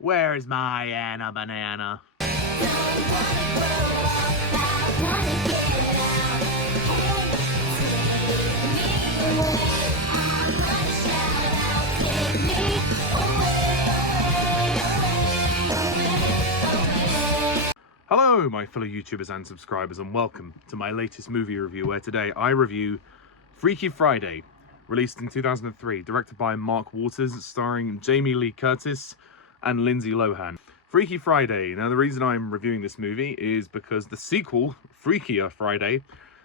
Where is my Anna banana? Hello, my fellow YouTubers and subscribers, and welcome to my latest movie review, where today I review Freaky Friday, released in 2003, directed by Mark Waters, starring Jamie Lee Curtis and Lindsay Lohan. Freaky Friday. Now, the reason I'm reviewing this movie is because the sequel, Freakier Friday,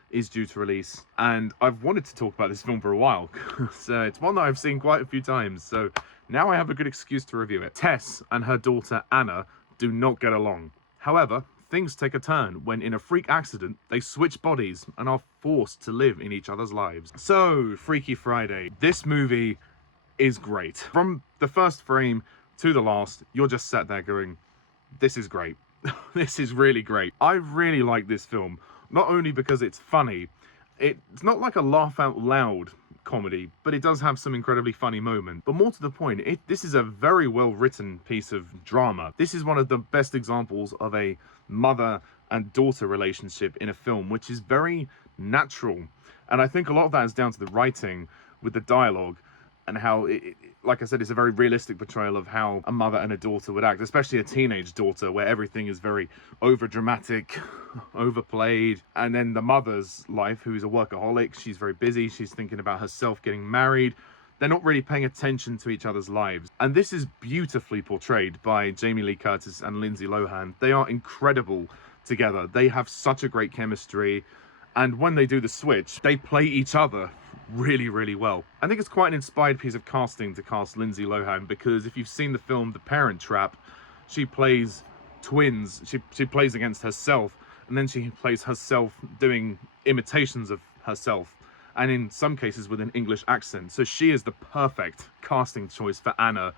is due to release, and I've wanted to talk about this film for a while. So it's one that I've seen quite a few times, so now I have a good excuse to review it. Tess and her daughter Anna do not get along. However, things take a turn when, in a freak accident, they switch bodies and are forced to live in each other's lives. So, Freaky Friday. This movie is great. From the first frame to the last, you're just sat there going, this is great. This is really great. I really like this film, not only because it's funny, it's not like a laugh out loud comedy, but it does have some incredibly funny moments. But more to the point, this is a very well written piece of drama. This is one of the best examples of a mother and daughter relationship in a film, which is very natural. And I think a lot of that is down to the writing with the dialogue, and how, like I said, it's a very realistic portrayal of how a mother and a daughter would act, especially a teenage daughter, where everything is very over-dramatic, overplayed. And then the mother's life, who's a workaholic, she's very busy, she's thinking about herself getting married. They're not really paying attention to each other's lives. And this is beautifully portrayed by Jamie Lee Curtis and Lindsay Lohan. They are incredible together. They have such a great chemistry. And when they do the switch, they play each other really, really well. I think it's quite an inspired piece of casting to cast Lindsay Lohan, because if you've seen the film The Parent Trap, she plays twins. She plays against herself, and then she plays herself doing imitations of herself, and in some cases with an English accent. So she is the perfect casting choice for Anna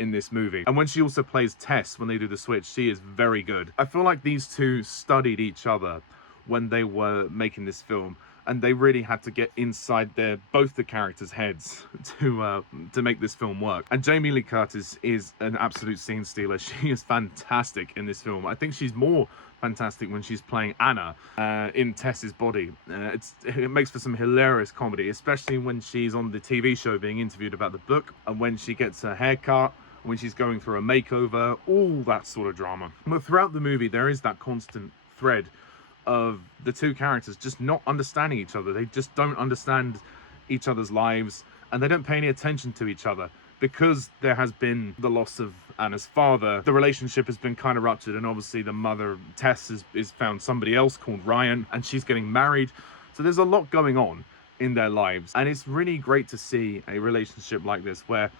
in this movie. And when she also plays Tess, when they do the switch, she is very good. I feel like these two studied each other when they were making this film, and they really had to get inside both the characters' heads to make this film work. And Jamie Lee Curtis is an absolute scene stealer. She is fantastic in this film. I think she's more fantastic when she's playing Anna in Tess's body. It makes for some hilarious comedy, especially when she's on the TV show being interviewed about the book, and when she gets her hair cut, when she's going through a makeover, all that sort of drama. But throughout the movie, there is that constant thread of the two characters just not understanding each other. They just don't understand each other's lives, and they don't pay any attention to each other. Because there has been the loss of Anna's father, the relationship has been kind of ruptured, and obviously the mother, Tess, is found somebody else called Ryan, and she's getting married. So there's a lot going on in their lives, and it's really great to see a relationship like this, where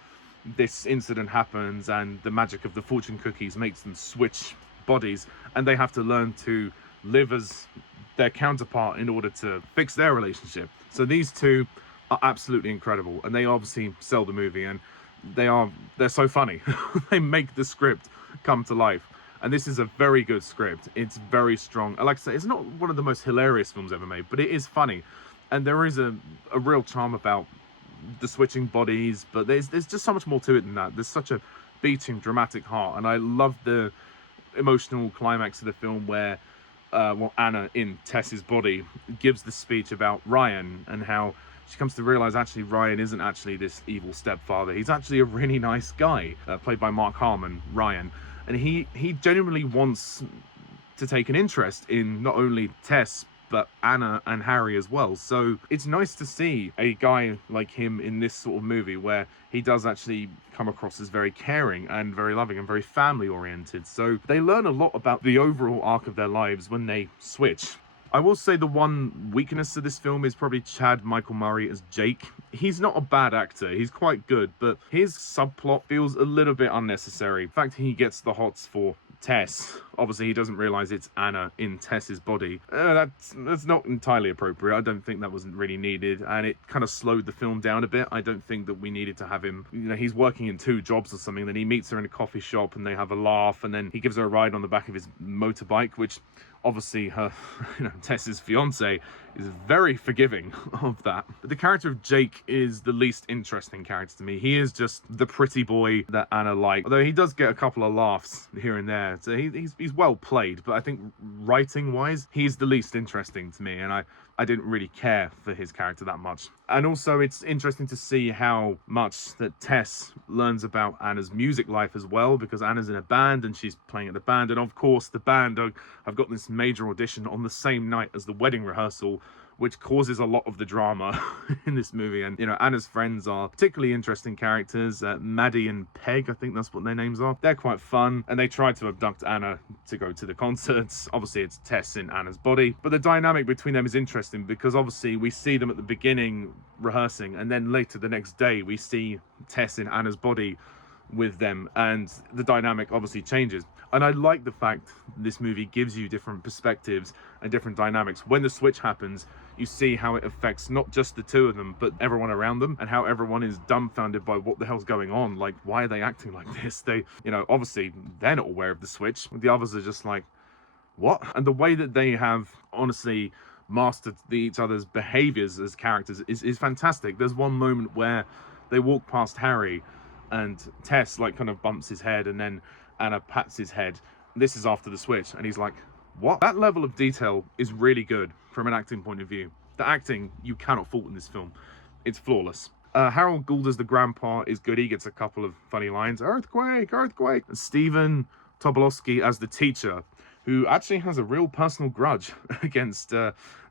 this incident happens and the magic of the fortune cookies makes them switch bodies, and they have to learn to live as their counterpart in order to fix their relationship. So these two are absolutely incredible, and they obviously sell the movie, and they're so funny. They make the script come to life, and this is a very good script. It's very strong. Like I say, it's not one of the most hilarious films ever made, but it is funny, and there is a real charm about the switching bodies. But there's just so much more to it than that. There's such a beating, dramatic heart, and I love the emotional climax of the film where Anna, in Tess's body, gives the speech about Ryan, and how she comes to realize actually Ryan isn't actually this evil stepfather. He's actually a really nice guy, played by Mark Harmon, Ryan. And he genuinely wants to take an interest in not only Tess, but Anna and Harry as well. So it's nice to see a guy like him in this sort of movie, where he does actually come across as very caring and very loving and very family oriented. So they learn a lot about the overall arc of their lives when they switch. I will say the one weakness of this film is probably Chad Michael Murray as Jake. He's not a bad actor, he's quite good, but his subplot feels a little bit unnecessary. In fact, he gets the hots for Tess. Obviously, he doesn't realise it's Anna in Tess's body. That's not entirely appropriate. I don't think that was really needed, and it kind of slowed the film down a bit. I don't think that we needed to have him, he's working in 2 jobs or something, then he meets her in a coffee shop and they have a laugh, and then he gives her a ride on the back of his motorbike, which obviously her, Tess's fiance is very forgiving of that. But the character of Jake is the least interesting character to me. He is just the pretty boy that Anna liked, although he does get a couple of laughs here and there. So he's well played, but I think writing wise, he's the least interesting to me, and I didn't really care for his character that much. And also it's interesting to see how much that Tess learns about Anna's music life as well, because Anna's in a band and she's playing at the band, and of course the band have got this major audition on the same night as the wedding rehearsal, which causes a lot of the drama in this movie. And Anna's friends are particularly interesting characters. Maddie and Peg, I think that's what their names are. They're quite fun, and they try to abduct Anna to go to the concerts. Obviously it's Tess in Anna's body, but the dynamic between them is interesting because obviously we see them at the beginning rehearsing, and then later the next day we see Tess in Anna's body with them, and the dynamic obviously changes. And I like the fact this movie gives you different perspectives and different dynamics. When the switch happens, you see how it affects not just the two of them, but everyone around them, and how everyone is dumbfounded by what the hell's going on. Like, why are they acting like this? They, obviously they're not aware of the switch. The others are just like, what? And the way that they have honestly mastered each other's behaviors as characters is fantastic. There's one moment where they walk past Harry and Tess like kind of bumps his head, and then Anna pats his head. This is after the switch, and he's like, what? That level of detail is really good from an acting point of view. The acting, you cannot fault in this film. It's flawless. Harold Gould as the grandpa is good. He gets a couple of funny lines. Earthquake, earthquake. And Stephen Tobolowsky as the teacher, who actually has a real personal grudge against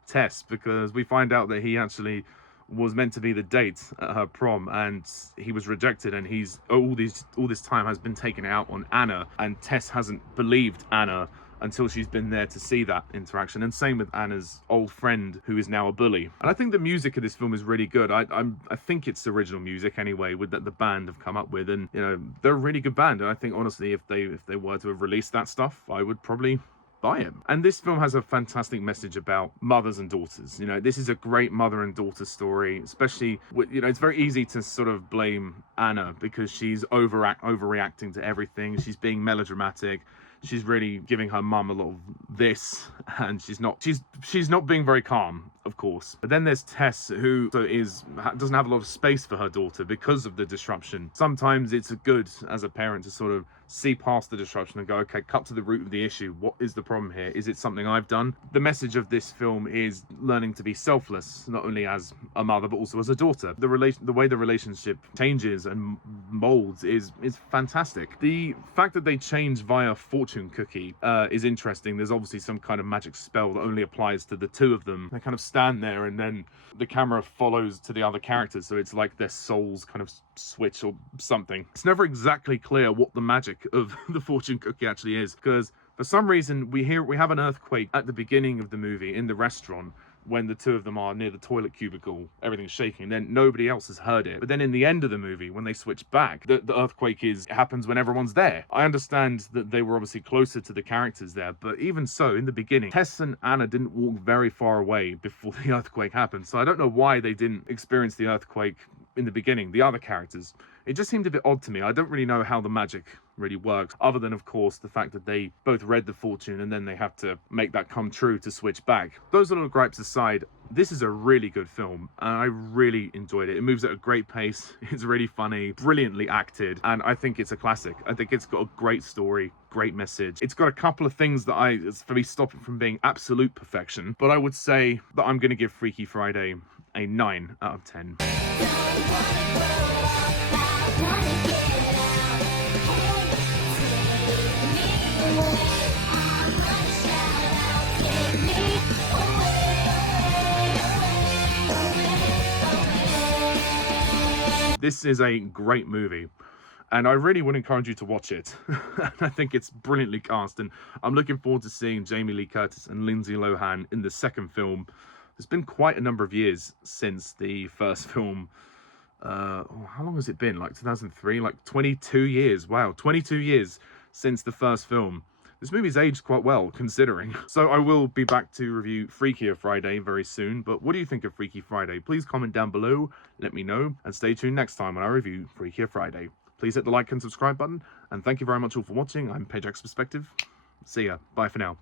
Tess, because we find out that he actually was meant to be the date at her prom, and he was rejected, and he's all this time has been taken out on Anna, and Tess hasn't believed Anna until she's been there to see that interaction. And same with Anna's old friend, who is now a bully. And I think the music of this film is really good. I think it's original music anyway, with that the band have come up with, and they're a really good band. And I think honestly, if they were to have released that stuff, I would probably buy him. And this film has a fantastic message about mothers and daughters. This is a great mother and daughter story, especially with, it's very easy to sort of blame Anna because she's overreacting to everything. She's being melodramatic. She's really giving her mum a lot of this, and she's not being very calm, of course. But then there's Tess, who doesn't have a lot of space for her daughter because of the disruption. Sometimes it's good as a parent to sort of see past the disruption and go, okay, cut to the root of the issue. What is the problem here? Is it something I've done? The message of this film is learning to be selfless, not only as a mother, but also as a daughter. The way the relationship changes and molds is fantastic. The fact that they change via fortune cookie is interesting. There's obviously some kind of magic spell that only applies to the two of them. They kind of stand there, and then the camera follows to the other characters, so it's like their souls kind of switch or something. It's never exactly clear what the magic of the fortune cookie actually is, because for some reason we have an earthquake at the beginning of the movie in the restaurant when the two of them are near the toilet cubicle, everything's shaking, then nobody else has heard it. But then in the end of the movie, when they switch back, the earthquake happens when everyone's there. I understand that they were obviously closer to the characters there, but even so, in the beginning, Tess and Anna didn't walk very far away before the earthquake happened, so I don't know why they didn't experience the earthquake in the beginning, the other characters. It just seemed a bit odd to me. I don't really know how the magic really works, other than of course the fact that they both read the fortune and then they have to make that come true to switch back. Those little gripes aside, this is a really good film and I really enjoyed it. It moves at a great pace, it's really funny, brilliantly acted, and I think it's a classic. I think it's got a great story, great message. It's got a couple of things that for me stop it from being absolute perfection, but I would say that I'm going to give Freaky Friday a 9 out of 10. This is a great movie, and I really would encourage you to watch it. I think it's brilliantly cast, and I'm looking forward to seeing Jamie Lee Curtis and Lindsay Lohan in the second film. It's been quite a number of years since the first film. How long has it been? Like 2003? Like 22 years. Wow, 22 years since the first film. This movie's aged quite well, considering. So I will be back to review Freakier Friday very soon, but what do you think of Freaky Friday? Please comment down below, let me know, and stay tuned next time when I review Freakier Friday. Please hit the like and subscribe button, and thank you very much all for watching. I'm Pajak's Perspective. See ya. Bye for now.